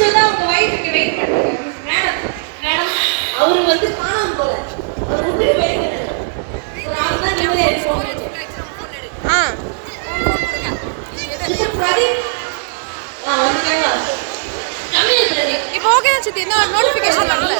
சொல்ல உங்க வயசுக்கு வெயிட் பண்ணுங்க. மேடம் மேடம் அவரு வந்து காணாம போல. அவர் விட்டு போயிருக்காரு. ஒரு ஆள் தான் நிம்மதியா இருக்கோம். மிஸ்டர் பிரதீப் வந்துட்டாங்க. இப்போ ஓகே தான் சித்தி, என்ன நோட்டிஃபிகேஷன் வரல.